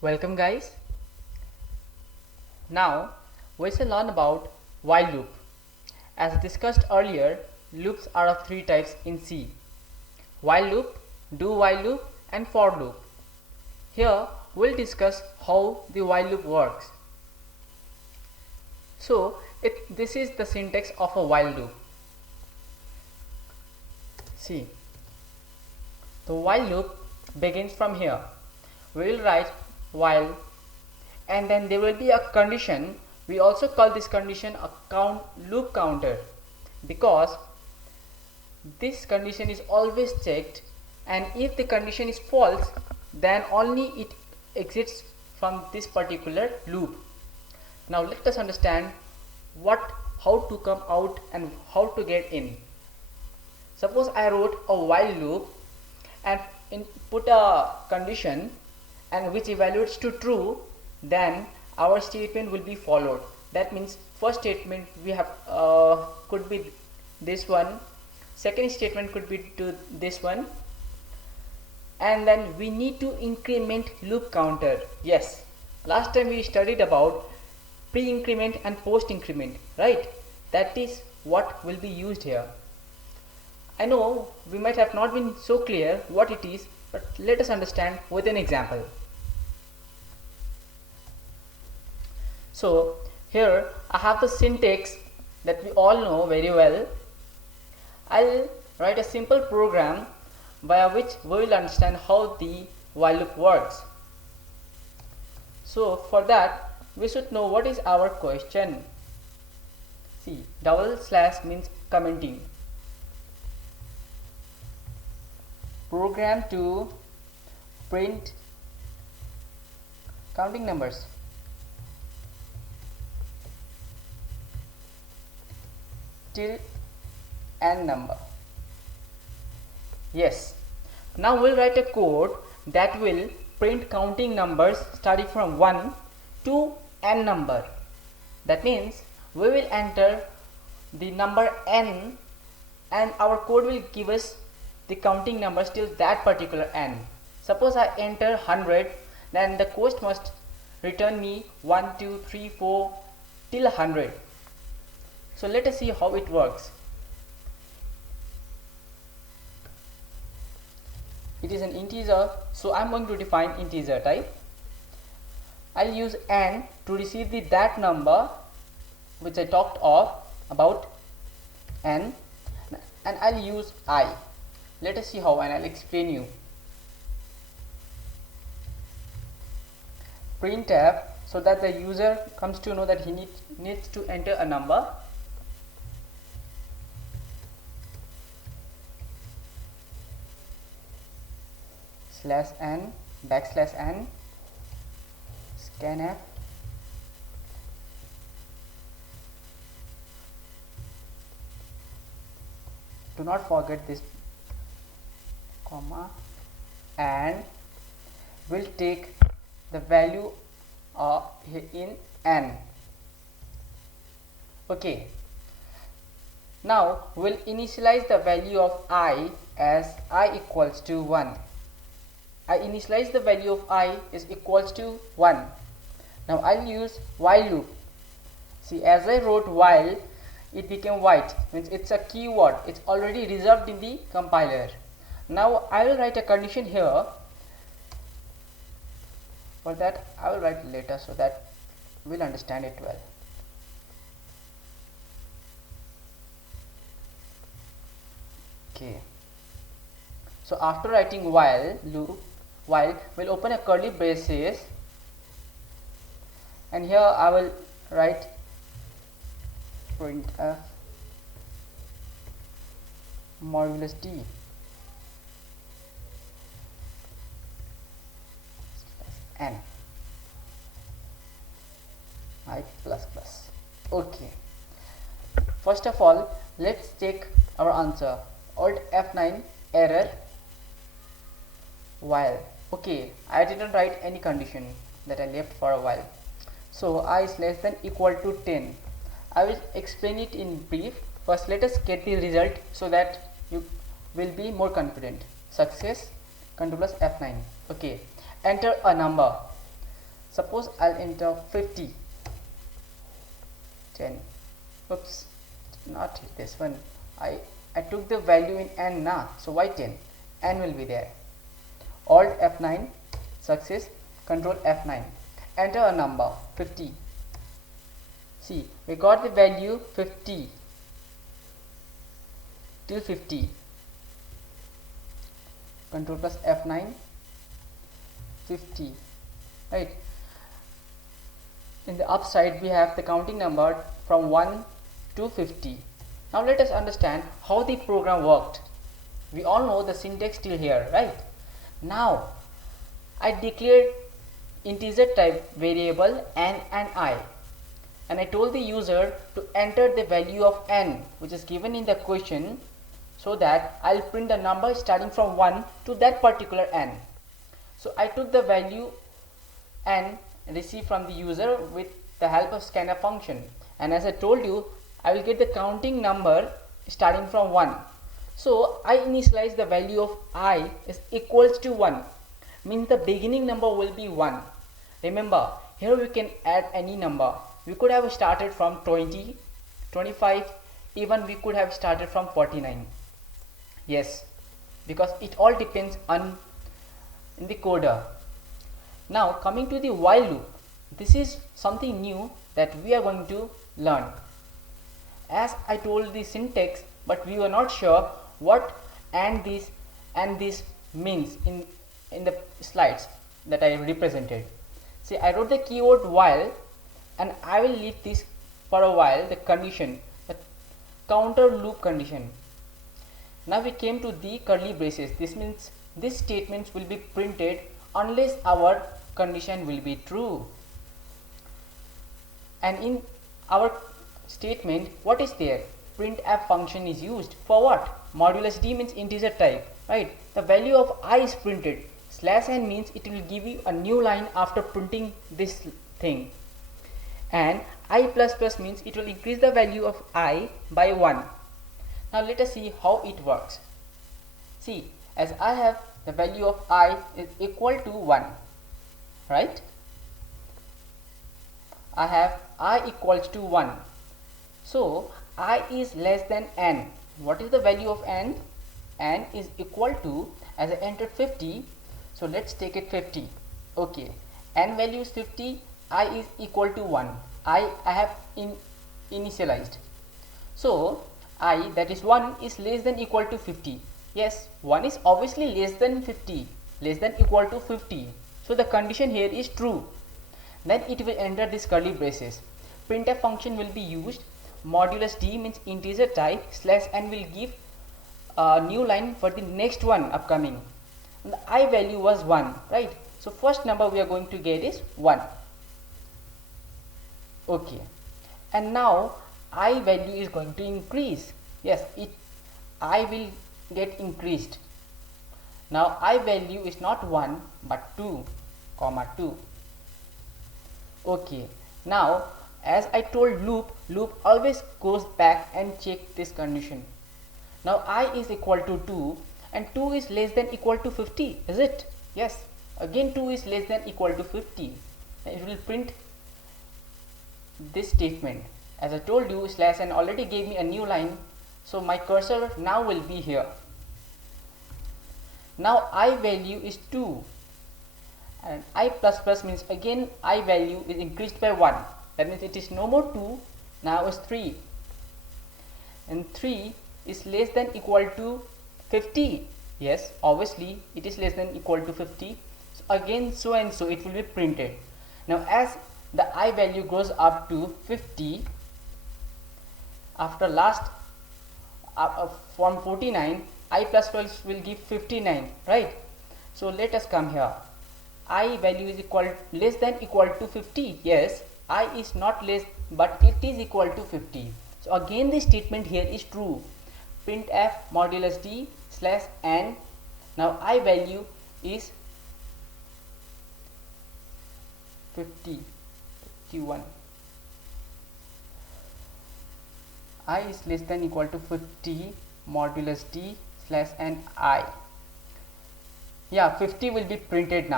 Welcome guys. Now we shall learn about while loop. As discussed earlier, loops are of three types in C: while loop, do while loop and for loop. Here we'll discuss how the while loop works. So this is the syntax of a while loop. See, the while loop begins from here. We will write while, and then there will be a condition. We also call this condition a loop counter, because this condition is always checked, and if the condition is false, then only it exits from this particular loop. Now let us understand how to come out and how to get in. Suppose I wrote a while loop and put a condition and which evaluates to true, then our statement will be followed. That means first statement we have could be this one, second statement could be to this one, and then we need to increment loop counter. Yes, last time we studied about pre-increment and post-increment, right? That is what will be used here. I know we might have not been so clear what it is, but let us understand with an example. So here I have the syntax that we all know very well. I'll write a simple program via which we will understand how the while loop works. So for that we should know what is our question. See, double slash means commenting. Program to print counting numbers. Till n number. Yes, now we'll write a code that will print counting numbers starting from 1 to n number. That means we will enter the number n and our code will give us the counting numbers till that particular n. Suppose I enter 100, then the code must return me 1, 2, 3, 4 till 100. So let us see how it works. It is an integer, so I'm going to define integer type. I'll use n to receive that number which I talked about n, and I'll use I. Let us see how, and I'll explain you. Printf, so that the user comes to know that he needs to enter a number. /n \n scanf do not forget this comma, and will take the value in n. Okay, now we'll initialize the value of I as I equals to 1. I initialize the value of I is equals to 1. Now I'll use while loop. See, as I wrote while, it became white, means it's a keyword, it's already reserved in the compiler. Now I will write a condition here. For that I will write later so that we'll understand it well. Okay, so after writing while loop, we'll open a curly braces, and here I will write printf modulus d n I plus plus. Okay, first of all let's check our answer. Alt F9 error while. Okay, I didn't write any condition, that I left for a while. So I is less than equal to 10. I will explain it in brief. First let us get the result so that you will be more confident. Success, Ctrl plus F9. Okay, enter a number. Suppose I'll enter 50, 10. Oops, not this one. I took the value in n now, so why 10? N will be there. Alt F9, success, control F9. Enter a number 50. See, we got the value 50 till 50. Control plus F9, 50, right? In the upside we have the counting number from 1 to 50. Now let us understand how the program worked. We all know the syntax till here, right? Now I declared integer type variable n and I, and I told the user to enter the value of n which is given in the question, so that I'll print the number starting from 1 to that particular n. So I took the value n received from the user with the help of scanf function, and as I told you, I will get the counting number starting from 1. So I initialize the value of I is equals to 1, means the beginning number will be 1. Remember, here we can add any number. We could have started from 20, 25, even we could have started from 49. Yes, because it all depends on the coder. Now coming to the while loop, this is something new that we are going to learn. As I told the syntax, but we were not sure what and this means in the slides that I represented. See, I wrote the keyword while, and I will leave this for a while, the condition, the counter loop condition. Now we came to the curly braces. This means these statements will be printed unless our condition will be true. And in our statement, what is there? Printf function is used for what? Modulus d means integer type, right? The value of I is printed. Slash n means it will give you a new line after printing this thing. And I plus plus means it will increase the value of I by 1. Now let us see how it works. See, as I have the value of I is equal to 1, right? I have I equals to 1. So I is less than n. What is the value of n? N is equal to, as I entered 50, so let's take it 50. Okay, n value is 50, I is equal to 1. I have initialized. So I, that is 1, is less than equal to 50. Yes, 1 is obviously less than 50, less than equal to 50. So the condition here is true. Then it will enter this curly braces. Printf function will be used. Modulus d means integer type, slash n will give a new line for the next one upcoming. And the I value was 1, right? So first number we are going to get is 1. Okay, and now I value is going to increase. Yes, I will get increased. Now I value is not 1 but 2, comma 2. Okay, now as I told loop always goes back and check this condition. Now I is equal to 2 and 2 is less than equal to 50, is it? Yes, again 2 is less than equal to 50. And it will print this statement. As I told you, slash n already gave me a new line, so my cursor now will be here. Now I value is 2 and I plus plus means again I value is increased by 1. That means it is no more 2, now is 3, and 3 is less than equal to 50. Yes, obviously it is less than equal to 50. So again so and so it will be printed. Now as the I value goes up to 50, after last from 49, I plus plus will give 59, right? So let us come here. I value is equal less than equal to 50. Yes, I is not less but it is equal to 50. So again the statement here is true. Printf modulus d slash n. Now I value is 50, 51. I is less than equal to 50 modulus d slash n I. Yeah, 50 will be printed now.